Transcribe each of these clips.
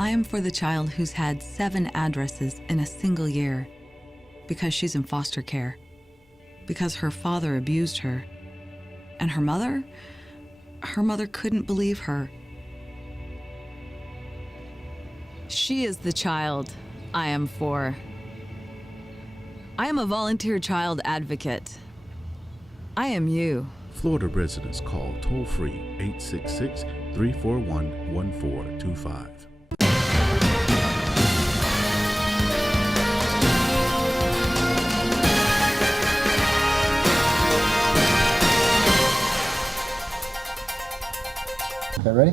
I am for the child who's had 7 addresses in a single year because she's in foster care, because her father abused her, and her mother couldn't believe her. She is the child I am for. I am a volunteer child advocate. I am you. Florida residents call toll-free 866-341-1425. Okay, ready?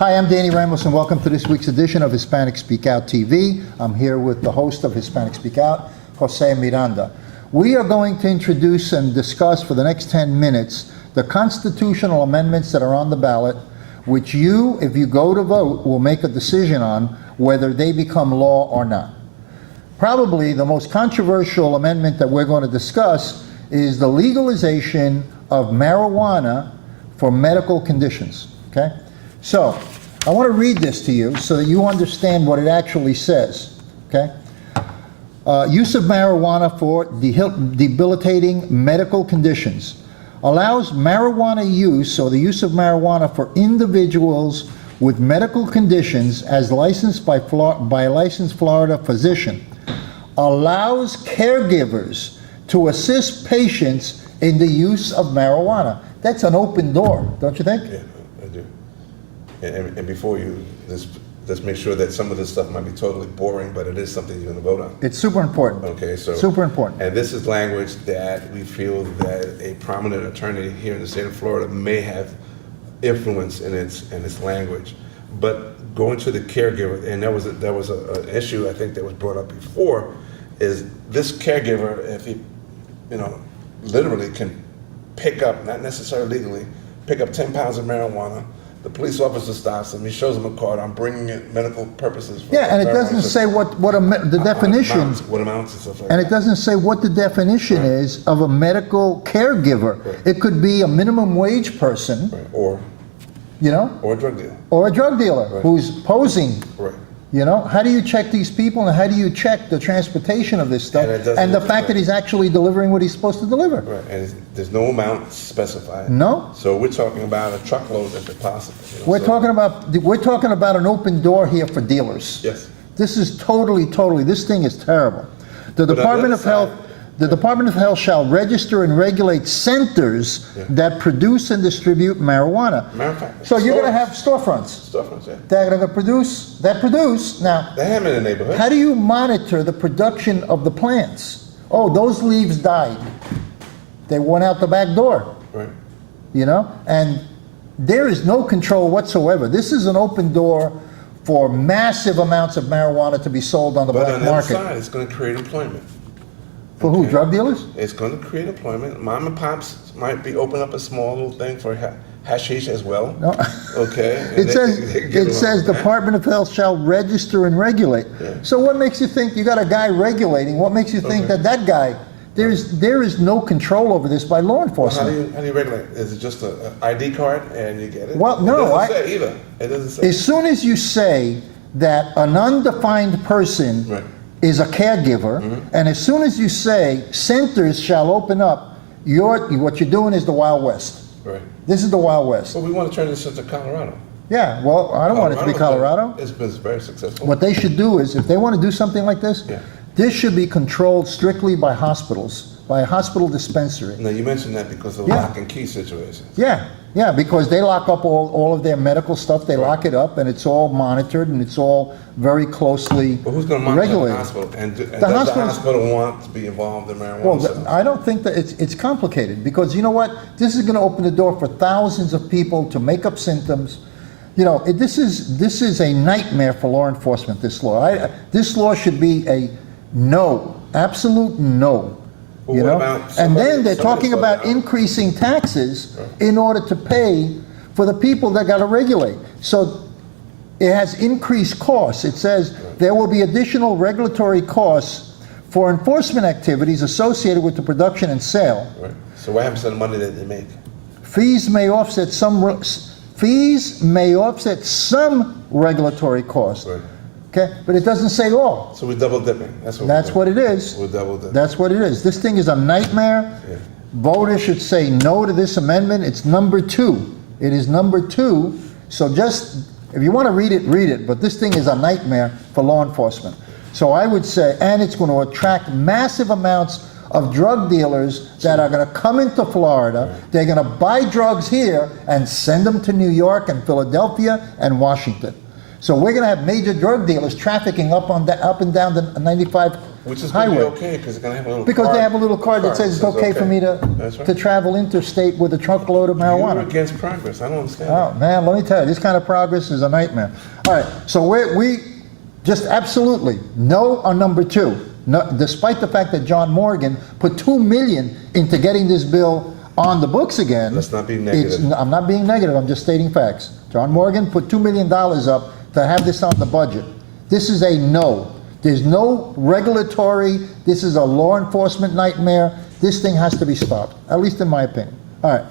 Hi, I'm Danny Ramos, and welcome to this week's edition of Hispanic Speak Out TV. I'm here with the host of Hispanic Speak Out, Jose Miranda. We are going to introduce and discuss for the next 10 minutes the constitutional amendments that are on the ballot, which you, if you go to vote, will make a decision on whether they become law or not. Probably the most controversial amendment that we're going to discuss is the legalization of marijuana for medical conditions, okay? So, I want to read this to you so that you understand what it actually says, okay? Use of marijuana for debilitating medical conditions allows marijuana use or the use of marijuana for individuals with medical conditions as licensed by a licensed Florida physician, allows caregivers to assist patients in the use of marijuana. That's an open door, don't you think? Yeah, I do. And before you, let's make sure that some of this stuff might be totally boring, but it is something you're going to vote on. It's super important. Okay, so super important. And this is language that we feel that a prominent attorney here in the state of Florida may have influence in its language. But going to the caregiver, and there was an issue I think that was brought up before, is this caregiver, if he, literally can pick up, not necessarily legally, pick up 10 pounds of marijuana. The police officer stops him. He shows him a card. I'm bringing it medical purposes. Yeah, and it doesn't say the definition. What amounts and stuff like and that. it doesn't say what the definition is of a medical caregiver. Right. It could be a minimum wage person, Right. Or a drug dealer. or a drug dealer Right. who's posing. Right. How do you check these people, and how do you check the transportation of this stuff, And the fact that he's actually delivering what he's supposed to deliver? Right. And there's no amount specified. No. So we're talking about a truckload if it's possible. We're talking about an open door here for dealers. Yes. This is totally, this thing is terrible. The But on the Department other of Health, side- the Department of Health shall register and regulate centers that produce and distribute marijuana. Matter of fact, So you're going to stores. have storefronts Storefronts, yeah. that are going to produce. Now, They have them in the neighborhood. how do you monitor the production of the plants? Oh, those leaves died. They went out the back door. Right. And there is no control whatsoever. This is an open door for massive amounts of marijuana to be sold on the But black on the other market. side, it's going to create employment. For who, Okay. drug dealers? It's going to create employment. Mom and pops might be open up a small little thing for hashish as well. No. Okay. And It says, Department of Health shall register and regulate. Yeah. So what makes you think, you got a guy regulating, what makes you think that guy, there is no control over this by law Well, enforcement? how do you regulate? Is it just an ID card and you get it? Well, no, It doesn't say either. It doesn't say. As soon as you say that an undefined person Right. is a caregiver, and as soon as you say centers shall open up, what you're doing is the Wild West. Right. This is the Wild West. But we want to turn this into Colorado. Yeah, well, I don't want it to be Colorado. It's been very successful. What they should do is, if they want to do something like this, Yeah. this should be controlled strictly by hospitals, by a hospital dispensary. Now, you mentioned that because of Yeah. lock and key situations. Yeah, because they lock up all of their medical stuff, they lock it up, and it's all monitored, and it's all very closely But who's going to monitor the regulated. hospital? And does The the hospitals- hospital want to be involved in marijuana? Well, sales? I don't think that it's complicated, because you know what? This is going to open the door for thousands of people to make up symptoms. This is a nightmare for law enforcement, this law. This law should be a no, absolute no. Well, what about And somebody- then they're somebody talking slow about down? increasing taxes in order to pay for the people that got to regulate. So it has increased costs. It says there will be additional regulatory costs for enforcement activities associated with the production and sale. Right. So what happens to the money that they make? Fees may offset some regulatory costs. Right. Okay, but it doesn't say all. So we're double dipping. That's What it is. We're double dipping. That's what it is. This thing is a nightmare. Yeah. Voters should say no to this amendment. It's number 2. It is number 2. So just, if you want to read it, but this thing is a nightmare for law enforcement. So I would say, and it's going to attract massive amounts of drug dealers that are going to come into Florida. They're going to buy drugs here and send them to New York and Philadelphia and Washington. So we're going to have major drug dealers trafficking up and down the 95 Which is going to highway. be okay because they're going to have a little Because card. they have a little card that says it's okay for me That's right. to travel interstate with a truckload of You're marijuana. against progress. I don't understand. Oh, man, let me tell you, this kind of progress is a nightmare. All right, so we just absolutely no on number 2. No, despite the fact that John Morgan put $2 million into getting this bill on the books again. Let's not be negative. I'm not being negative, I'm just stating facts. John Morgan put $2 million up to have this on the budget. This is a no. There's no regulatory, this is a law enforcement nightmare. This thing has to be stopped, at least in my opinion. All right,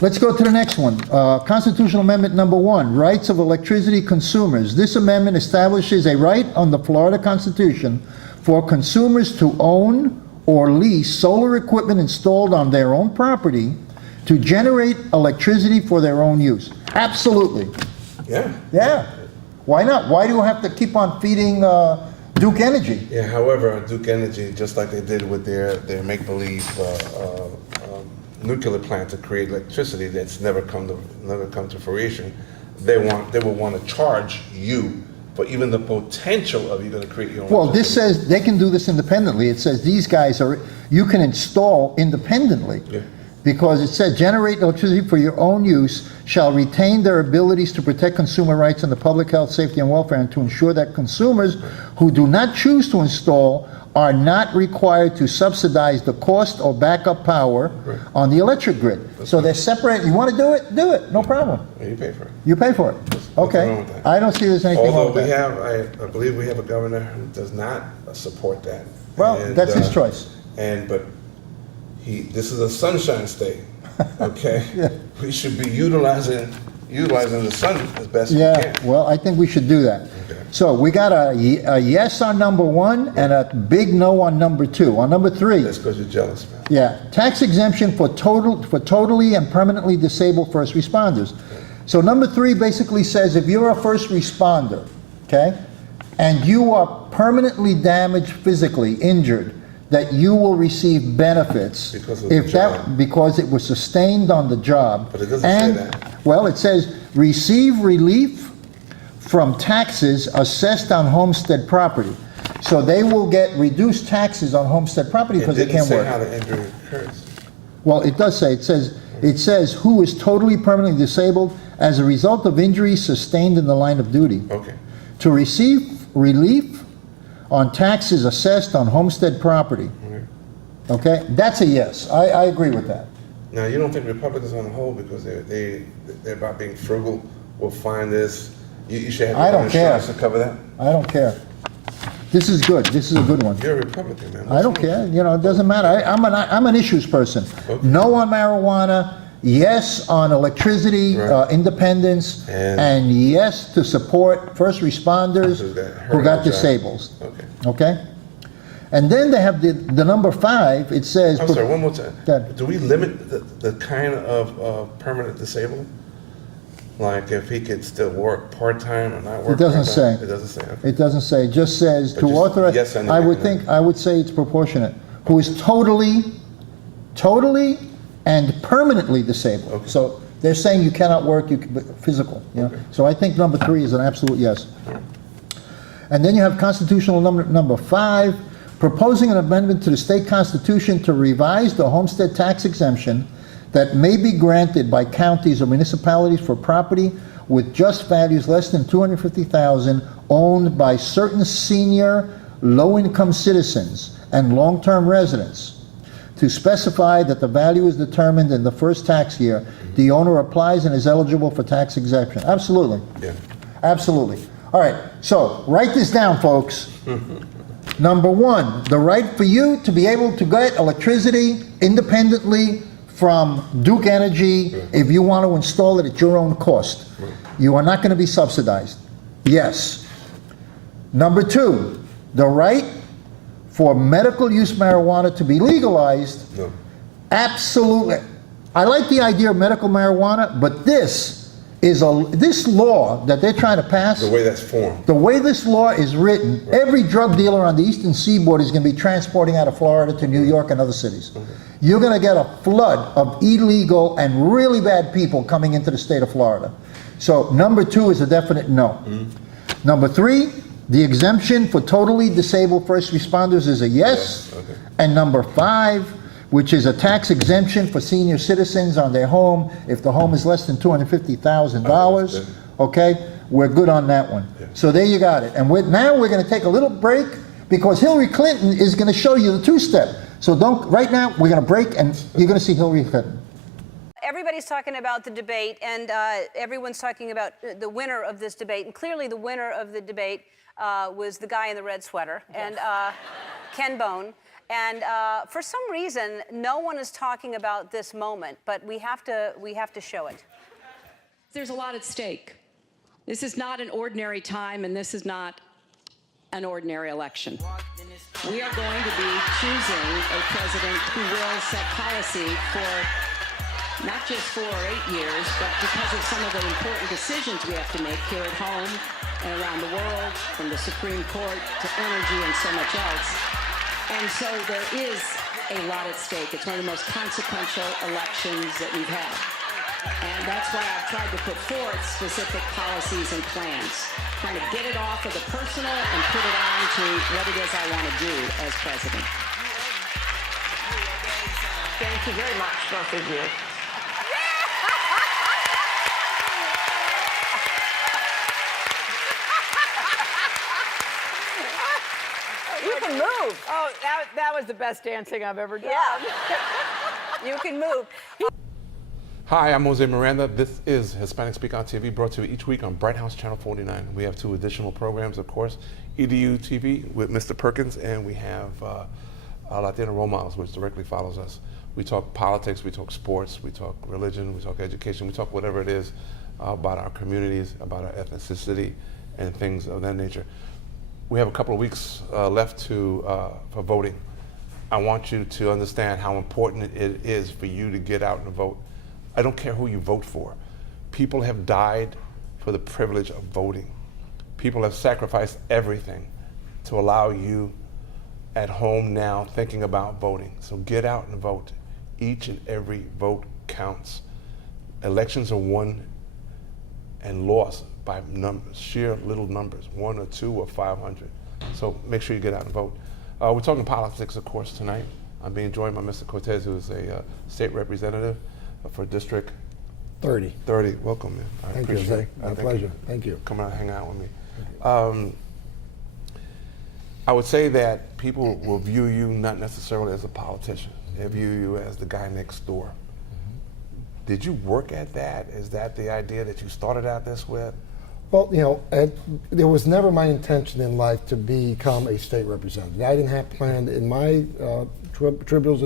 let's go to the next one. Constitutional Amendment number 1, rights of electricity consumers. This amendment establishes a right on the Florida Constitution for consumers to own or lease solar equipment installed on their own property to generate electricity for their own use. Absolutely. Yeah. Yeah. Why not? Why do you have to keep on feeding Duke Energy? Yeah. However, Duke Energy, just like they did with their make-believe nuclear plant to create electricity that's never come to fruition, they will want to charge you for even the potential of you going to create your own. Well, this electricity. says they can do this independently. It says these guys you can install independently. Yeah. Because it said generate electricity for your own use shall retain their abilities to protect consumer rights and the public health, safety, and welfare, and to ensure that consumers who do not choose to install are not required to subsidize the cost or backup power on the electric grid. So they're separate. You want to do it? Do it. No problem. Yeah, you pay for it. You pay for it. Okay. wrong with that. I don't see there's anything wrong Although with we that. have, I believe we have a governor who does not support that. Well, And, that's his choice. But this is a sunshine state, okay? Yeah. We should be utilizing the sun as best we Yeah, can. well, I think we should do that. Okay. So we got a yes on number 1 and a big no on number 2. On number 3, That's because you're jealous, man. yeah, tax exemption for totally and permanently disabled first responders. So number 3 basically says if you're a first responder, okay, and you are permanently damaged physically, injured, that you will receive benefits Because of the job. because it was sustained on the job. But it doesn't say that. Well, it says receive relief from taxes assessed on homestead property. So they will get reduced taxes on homestead property because they It didn't can't say work. how the injury occurs. Well, it does say, it says who is totally permanently disabled as a result of injuries sustained in the line of duty. Okay. To receive relief on taxes assessed on homestead property. Okay, that's a yes. I agree with that. Now, you don't think Republicans on the whole, because they're about being frugal, will find this, you should have I don't insurance care. to cover that? I don't care. This is good. This is a good one. You're a Republican, man. I don't care. You know, it doesn't matter. I'm an issues person. Okay. No on marijuana, yes on electricity, Right. independence, and yes to support first responders who got disabled. Okay. Okay? And then they have the number 5, it says... I'm sorry, one more time. Go ahead. Do we limit the kind of permanent disabled? Like if he could still work part-time or not work It doesn't part-time? say. It doesn't say, okay. It doesn't say, it just says But to just authorize... yes and no, I would say it's proportionate. Who is totally and permanently disabled. Okay. So they're saying you cannot work, physical, you know? Okay. So I think number 3 is an absolute yes. And then you have constitutional number 5, proposing an amendment to the state constitution to revise the homestead tax exemption that may be granted by counties or municipalities for property with just values less than $250,000 owned by certain senior low-income citizens and long-term residents, to specify that the value is determined in the first tax year. The owner applies and is eligible for tax exemption. Absolutely. Yeah. Absolutely. All right, so write this down, folks. Number 1, the right for you to be able to get electricity independently from Duke Energy if you want to install it at your own cost. You are not going to be subsidized. Yes. Number two, the right for medical use marijuana to be legalized. No. Absolutely. I like the idea of medical marijuana, but this law that they're trying to pass, The way that's formed. the way this law is written, every drug dealer on the eastern seaboard is going to be transporting out of Florida to New York and other cities. You're going to get a flood of illegal and really bad people coming into the state of Florida. So number two is a definite no. Number three, the exemption for totally disabled first responders is a yes. Okay. And number five, which is a tax exemption for senior citizens on their home if the home is less than $250,000. Okay. Okay, we're good on that one. Yeah. So there you got it. And now we're going to take a little break because Hillary Clinton is going to show you the two-step. So right now we're going to break and you're going to see Hillary Clinton. Everybody's talking about the debate, and everyone's talking about the winner of this debate. And clearly the winner of the debate was the guy in the red sweater, and Ken Bone. And for some reason, no one is talking about this moment, but we have to show it. There's a lot at stake. This is not an ordinary time, and this is not an ordinary election. We are going to be choosing a president who will set policy for not just 4 or 8 years, but because of some of the important decisions we have to make here at home and around the world, from the Supreme Court to energy and so much else. And so there is a lot at stake. It's one of the most consequential elections that we've had. And that's why I've tried to put forth specific policies and plans, trying to get it off of the personal and put it on to what it is I want to do as president. Thank you very much, both of you. You can move. Oh, that was the best dancing I've ever done. Yeah. You can move. Hi, I'm Jose Miranda. This is Hispanic Speak on TV, brought to you each week on Bright House Channel 49. We have 2 additional programs, of course, EDU TV with Mr. Perkins, and we have Latino Role Models, which directly follows us. We talk politics, we talk sports, we talk religion, we talk education, we talk whatever it is about our communities, about our ethnicity, and things of that nature. We have a couple of weeks left for voting. I want you to understand how important it is for you to get out and vote. I don't care who you vote for. People have died for the privilege of voting. People have sacrificed everything to allow you at home now thinking about voting. So get out and vote. Each and every vote counts. Elections are won and lost by numbers, sheer little numbers, 1 or 2 or 500. So make sure you get out and vote. We're talking politics, of course, tonight. I'm being joined by Mr. Cortes, who is a state representative for District 30. 30. Welcome, man. I Thank you, appreciate Jose. it. My Thank pleasure. you. Thank you. Come out and hang out with me. I would say that people will view you not necessarily as a politician. They view you as the guy next door. Did you work at that? Is that the idea that you started out this with? Well, you know, it was never my intention in life to become a state representative. I didn't have planned in my trials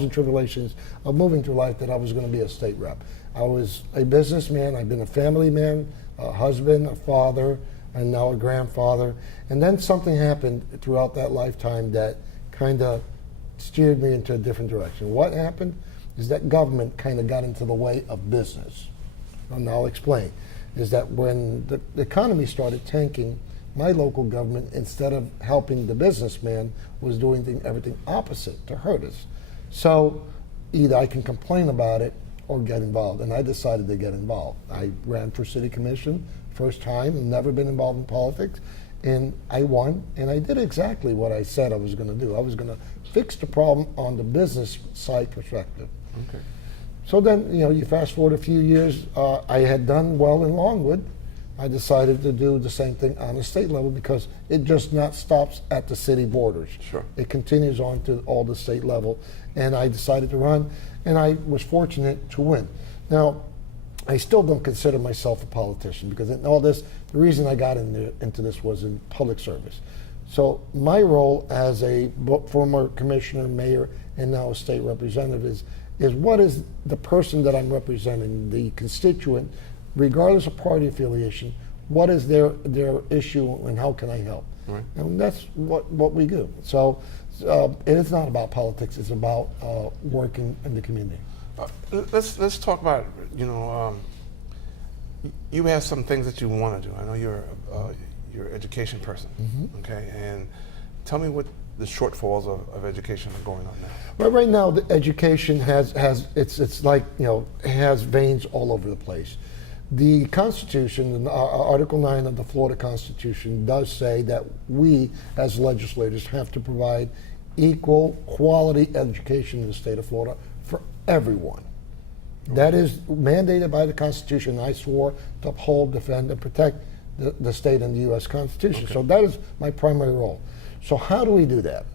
and tribulations of moving through life that I was going to be a state rep. I was a businessman. I've been a family man, a husband, a father, and now a grandfather. And then something happened throughout that lifetime that kind of steered me into a different direction. What happened is that government kind of got into the way of business. And I'll explain. Is that when the economy started tanking, my local government, instead of helping the businessman, was doing everything opposite to hurt us. So either I can complain about it or get involved, and I decided to get involved. I ran for city commission, first time, never been involved in politics, and I won, and I did exactly what I said I was going to do. I was going to fix the problem on the business side perspective. Okay. So then, you know, you fast forward a few years, I had done well in Longwood. I decided to do the same thing on the state level because it just not stops at the city borders. Sure. It continues on to all the state level. And I decided to run, and I was fortunate to win. Now, I still don't consider myself a politician because in all this, the reason I got into this was in public service. So my role as a former commissioner, mayor, and now a state representative is what is the person that I'm representing, the constituent, regardless of party affiliation, what is their issue and how can I help? Right. And that's what we do. So it is not about politics, it's about working in the community. Let's talk about, you have some things that you want to do. I know you're an education person, okay? And tell me what the shortfalls of education are going on now. Well, right now, the education it's like, it has veins all over the place. The Constitution, Article 9 of the Florida Constitution, does say that we, as legislators, have to provide equal quality education in the state of Florida for everyone. That is mandated by the Constitution. I swore to uphold, defend, and protect the state and the U.S. Constitution. Okay. So that is my primary role. So how do we do that?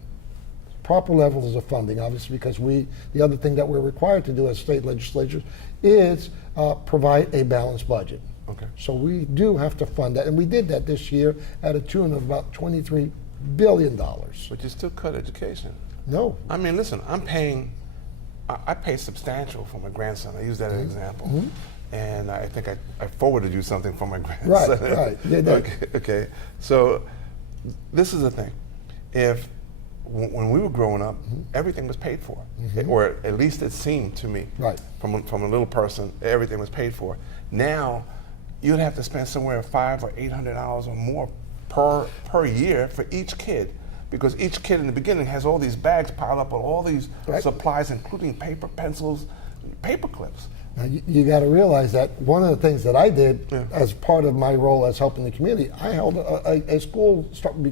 Proper levels of funding, obviously, because the other thing that we're required to do as state legislatures is provide a balanced budget. Okay. So we do have to fund that, and we did that this year at a tune of about $23 billion. But you still cut education. No. I mean, listen, I pay substantial for my grandson. I use that as an example. And I think I forwarded you something for my grandson. Right. Yeah, okay. So this is the thing. When we were growing up, everything was paid for, or at least it seemed to me. Right. From a little person, everything was paid for. Now, you'd have to spend somewhere $500 or $800 or more per year for each kid, because each kid in the beginning has all these bags piled up with all these supplies, including paper, pencils, paper clips. Now, you got to realize that one of the things that I did as part of my role as helping the community, I held a school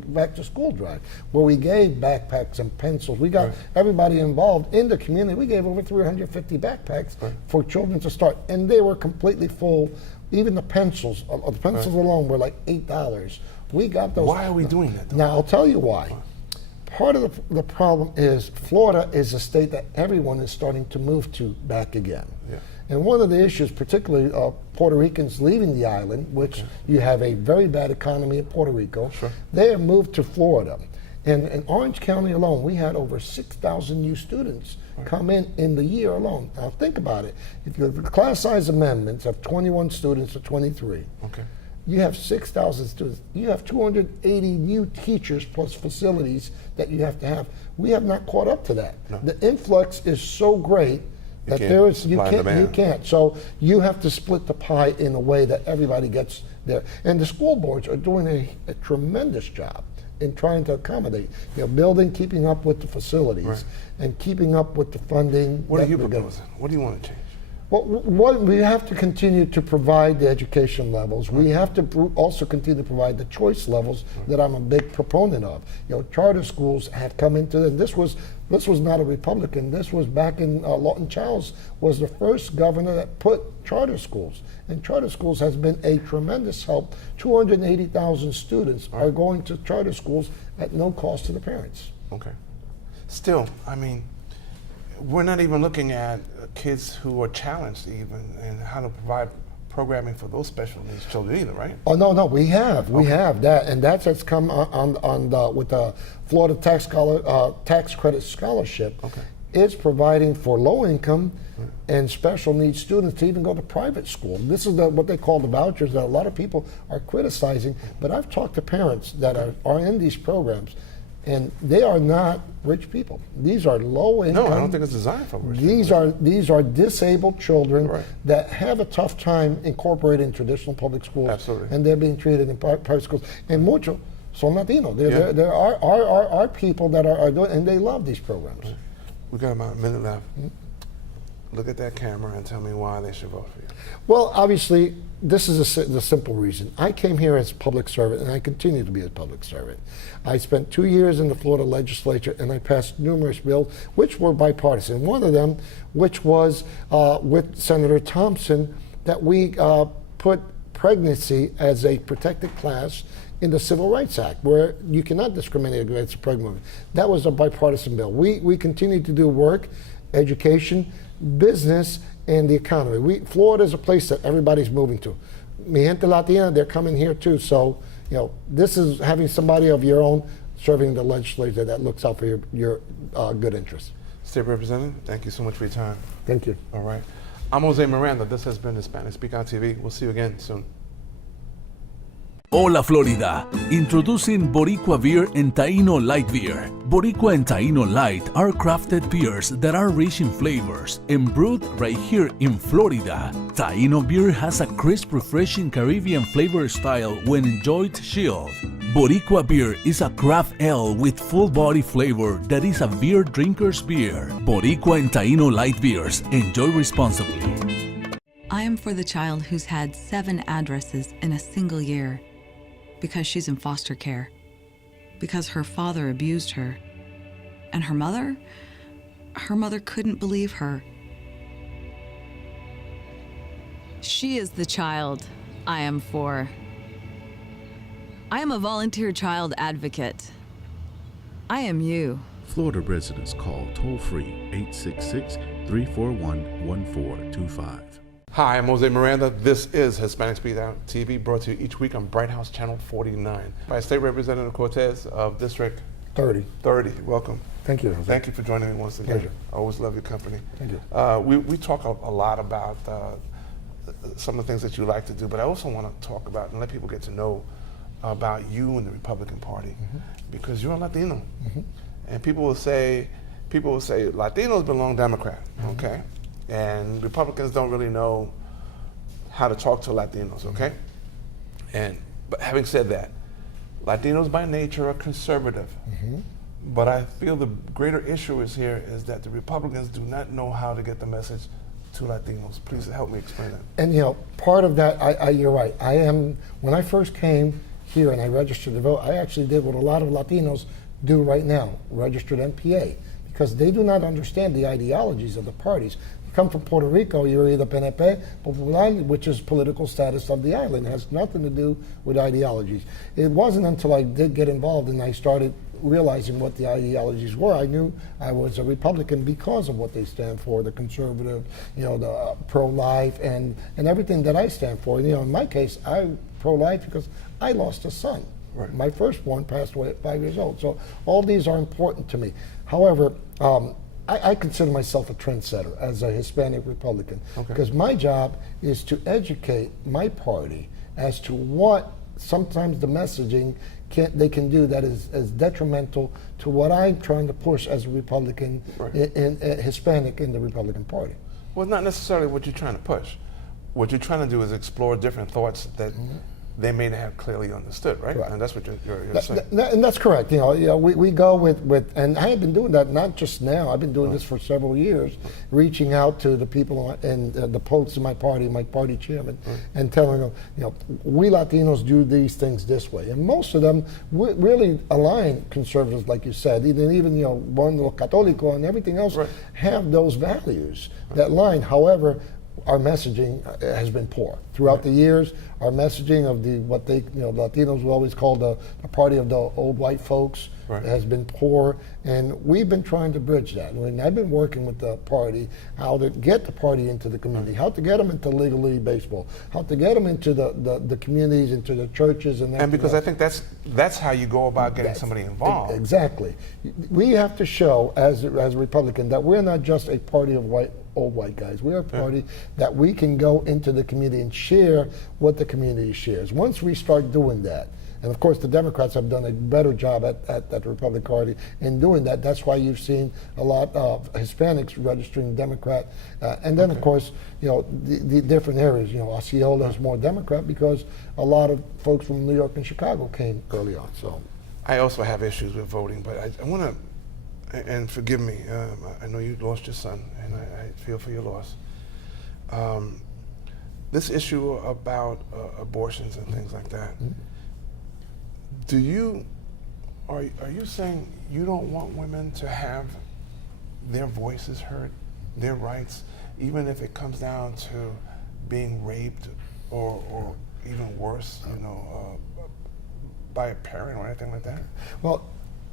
back to school drive where we gave backpacks and pencils. We got everybody involved in the community. We gave over 350 backpacks for children to start, and they were completely full. Even the pencils alone were like $8. We got those. Why are we doing that, though? Now, I'll tell you why. Part of the problem is Florida is a state that everyone is starting to move to back again. Yeah. And one of the issues, particularly Puerto Ricans leaving the island, which you have a very bad economy in Puerto Rico, they have moved to Florida. And in Orange County alone, we had over 6,000 new students come in the year alone. Now think about it. If you have the class size amendments of 21 students to 23, you have 6,000 students. You have 280 new teachers plus facilities that you have to have. We have not caught up to that. No. The influx is so great that you can't. So you have to split the pie in a way that everybody gets there. And the school boards are doing a tremendous job in trying to accommodate, keeping up with the facilities and keeping up with the funding. What are you proposing? What do you want to change? Well, we have to continue to provide the education levels. We have to also continue to provide the choice levels that I'm a big proponent of. Charter schools have come into, and this was not a Republican. This was back in Lawton Childs was the first governor that put charter schools, and charter schools has been a tremendous help. 280,000 students are going to charter schools at no cost to the parents. Okay. Still, I mean, we're not even looking at kids who are challenged even, and how to provide programming for those special needs children either, right? Oh no, we have that, and that's come with the Florida tax credit scholarship. It's providing for low income and special needs students to even go to private school. This is what they call the vouchers that a lot of people are criticizing. But I've talked to parents that are in these programs, and they are not rich people. These are low income. No, I don't think it's designed for rich people. These are disabled children that have a tough time incorporating traditional public schools. Absolutely. And they're being treated in private schools. And mucho son latino. There are people that are doing, and they love these programs. We got about a minute left. Look at that camera and tell me why they should vote for you. Well, obviously, this is the simple reason. I came here as a public servant, and I continue to be a public servant. I spent 2 years in the Florida legislature, and I passed numerous bills, which were bipartisan. One of them, which was with Senator Thompson, that we put pregnancy as a protected class in the Civil Rights Act, where you cannot discriminate against a pregnant woman. That was a bipartisan bill. We continue to do work, education, business, and the economy. Florida is a place that everybody's moving to. Mi gente Latina, they're coming here too. So, this is having somebody of your own serving the legislature that looks out for your good interests. State Representative, thank you so much for your time. Thank you. All right. I'm Jose Miranda. This has been Hispanic Speak Out TV. We'll see you again soon. Hola Florida! Introducing Boricua Beer and Taino Light Beer. Boricua and Taino Light are crafted beers that are rich in flavors and brewed right here in Florida. Taino beer has a crisp, refreshing Caribbean flavor style when enjoyed chilled. Boricua beer is a craft ale with full body flavor that is a beer drinker's beer. Boricua and Taino Light Beers. Enjoy responsibly. I am for the child who's had 7 addresses in a single year because she's in foster care, because her father abused her, and her mother couldn't believe her. She is the child I am for. I am a volunteer child advocate. I am you. Florida residents call toll-free 866-341-1425. Hi, I'm Jose Miranda. This is Hispanic Speak Out TV, brought to you each week on Bright House Channel 49 by State Representative Cortes of District 30. 30. Welcome. Thank you, Jose. Thank you for joining me once again. Pleasure. I always love your company. Thank you. We talk a lot about some of the things that you like to do, but I also want to talk about and let people get to know about you and the Republican Party, because you're a Latino, and people will say Latinos belong Democrat, okay, and Republicans don't really know how to talk to Latinos, okay, but having said that, Latinos by nature are conservative, but I feel the greater issue is that the Republicans do not know how to get the message to Latinos. Please help me explain that. And part of that, you're right. When I first came here and I registered to vote, I actually did what a lot of Latinos do right now, registered MPA, because they do not understand the ideologies of the parties. You come from Puerto Rico, you're either PNP, Popular, which is political status of the island. It has nothing to do with ideologies. It wasn't until I did get involved and I started realizing what the ideologies were. I knew I was a Republican because of what they stand for, the conservative, the pro-life and everything that I stand for. In my case, I'm pro-life because I lost a son. Right. My firstborn passed away at 5 years old. So all these are important to me. However, I consider myself a trendsetter as a Hispanic Republican, because my job is to educate my party as to what sometimes the messaging they can do that is detrimental to what I'm trying to push as a Republican, in Hispanic in the Republican Party. Well, not necessarily what you're trying to push. What you're trying to do is explore different thoughts that they may not have clearly understood, right? And that's what you're saying. And that's correct. We go with, and I have been doing that not just now. I've been doing this for several years, reaching out to the people and the folks in my party chairman, and telling them, we Latinos do these things this way. And most of them really align conservatives, like you said. Even one little Católico and everything else have those values that line. However, our messaging has been poor throughout the years. Our messaging of what Latinos will always call the party of the old white folks has been poor, and we've been trying to bridge that. I've been working with the party, how to get the party into the community, how to get them into Little League baseball, how to get them into the communities, into the churches, and because I think that's how you go about getting somebody involved. Exactly. We have to show as a Republican that we're not just a party of old white guys. We're a party that we can go into the community and share what the community shares. Once we start doing that, and of course the Democrats have done a better job at the Republican Party in doing that. That's why you've seen a lot of Hispanics registering Democrat. And then of course, the different areas, Osceola is more Democrat because a lot of folks from New York and Chicago came early on. So I also have issues with voting, but I want to, and forgive me, I know you lost your son, and I feel for your loss. This issue about abortions and things like that, are you saying you don't want women to have their voices heard, their rights, even if it comes down to being raped or even worse, by a parent or anything like that? Well,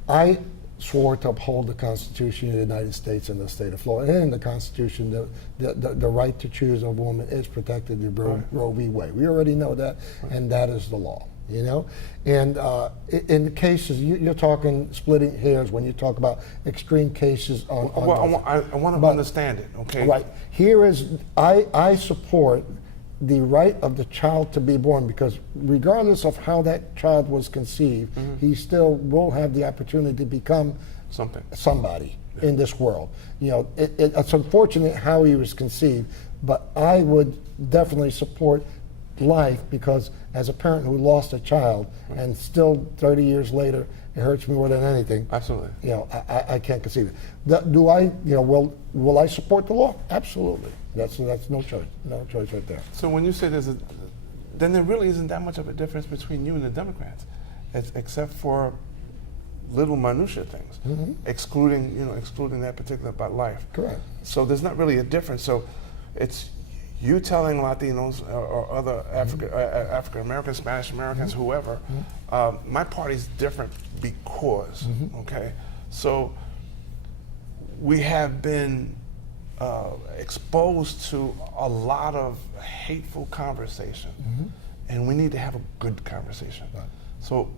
I swore to uphold the Constitution of the United States and the state of Florida. And in the Constitution, the right to choose of a woman is protected in Roe v. Wade. We already know that, and that is the law. And in the cases, you're talking splitting hairs when you talk about extreme cases on. Well, I want to understand it, okay? Right. I support the right of the child to be born, because regardless of how that child was conceived, he still will have the opportunity to become somebody in this world. You know, it's unfortunate how he was conceived, but I would definitely support life, because as a parent who lost a child, and still 30 years later, it hurts me more than anything. Absolutely. You know, I can't conceive it. Do I, you know, will I support the law? Absolutely. That's no choice right there. So when you say then there really isn't that much of a difference between you and the Democrats, except for little minutia things, excluding that particular about life. Correct. So there's not really a difference. So it's you telling Latinos or other African Americans, Spanish Americans, whoever, my party's different because, okay? So we have been exposed to a lot of hateful conversation, and we need to have a good conversation. So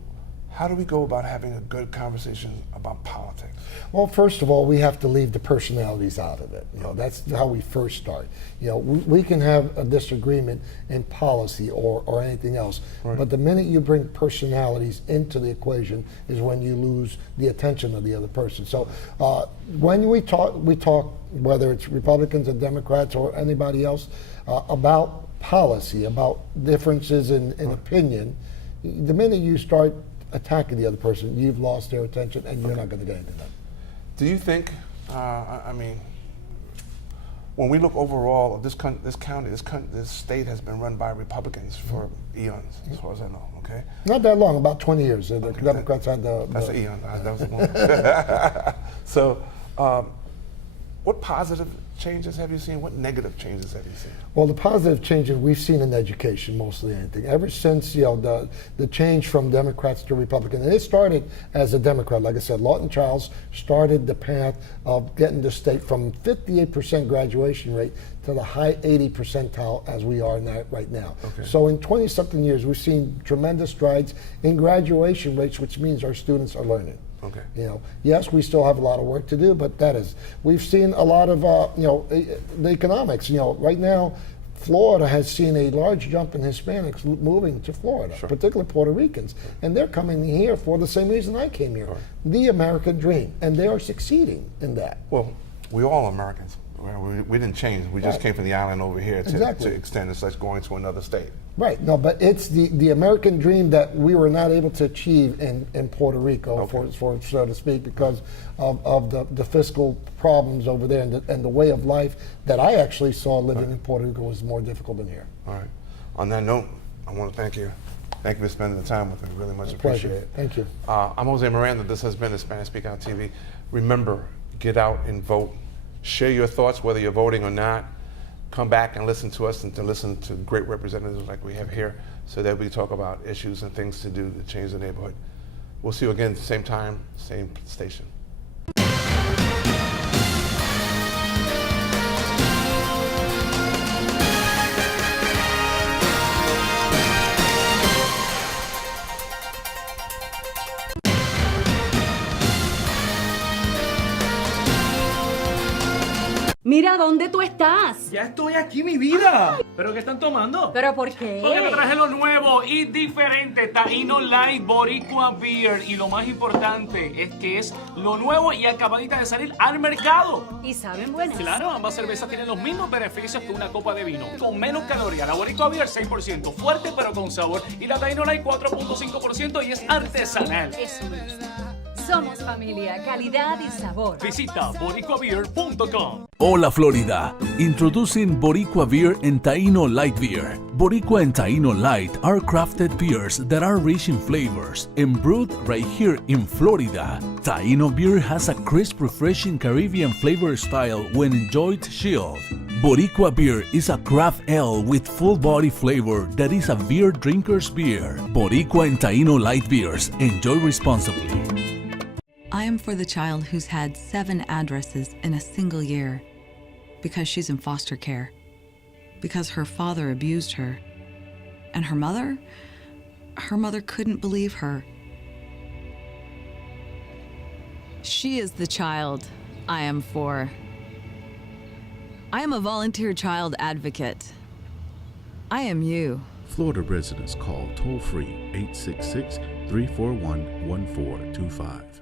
how do we go about having a good conversation about politics? Well, first of all, we have to leave the personalities out of it. You know, that's how we first start. You know, we can have a disagreement in policy or anything else, but the minute you bring personalities into the equation is when you lose the attention of the other person. So when we talk, whether it's Republicans or Democrats or anybody else, about policy, about differences in opinion. The minute you start attacking the other person, you've lost their attention, and you're not going to get anything done. Do you think? I mean, when we look overall, this state has been run by Republicans for eons, as far as I know. Okay. Not that long, about 20 years. The Democrats had the. That's an eon. That was the one. So, what positive changes have you seen? What negative changes have you seen? Well, the positive changes we've seen in education, mostly anything. Ever since the change from Democrats to Republicans, and it started as a Democrat. Like I said, Lawton Chiles started the path of getting the state from 58% graduation rate to the high 80 percentile as we are right now. Okay. So in 20-something years, we've seen tremendous strides in graduation rates, which means our students are learning. Okay. You know, yes, we still have a lot of work to do, but we've seen a lot of, the economics. You know, right now, Florida has seen a large jump in Hispanics moving to Florida, particularly Puerto Ricans, and they're coming here for the same reason I came here, the American dream, and they are succeeding in that. Well, we all Americans. We didn't change. We just came from the island over here to extend it, such going to another state. Right. No, but it's the American dream that we were not able to achieve in Puerto Rico, for so to speak, because of the fiscal problems over there and the way of life that I actually saw living in Puerto Rico was more difficult than here. All right. On that note, I want to thank you. Thank you for spending the time with me. Really much appreciate it. Thank you. I'm Jose Miranda. This has been Hispanic Speak Out TV. Remember, get out and vote. Share your thoughts, whether you're voting or not. Come back and listen to us and to listen to great representatives like we have here so that we talk about issues and things to do to change the neighborhood. We'll see you again, same time, same station. Mira, ¿dónde tú estás? Ya estoy aquí, mi vida. ¿Pero qué están tomando? ¿Pero por qué? Porque te traje lo nuevo y diferente, Taíno Light Boricua Beer. Y lo más importante es que es lo nuevo y acabadita de salir al mercado. ¿Y saben buenas? Claro, ambas cervezas tienen los mismos beneficios que una copa de vino, con menos calorías. La Boricua Beer 6%, fuerte pero con sabor. Y la Taíno Light 4.5% y es artesanal. Eso mismo. Somos familia, calidad y sabor. Visita boricuabeer.com. Hola Florida! Introducing Boricua Beer and Taíno Light Beer. Boricua and Taíno Light are crafted beers that are rich in flavors and brewed right here in Florida. Taíno beer has a crisp, refreshing Caribbean flavor style when enjoyed chilled. Boricua beer is a craft ale with full body flavor that is a beer drinker's beer. Boricua and Taíno Light Beers. Enjoy responsibly. I am for the child who's had 7 addresses in a single year because she's in foster care, because her father abused her, and her mother couldn't believe her. She is the child I am for. I am a volunteer child advocate. I am you. Florida residents call toll free 866 341 1425.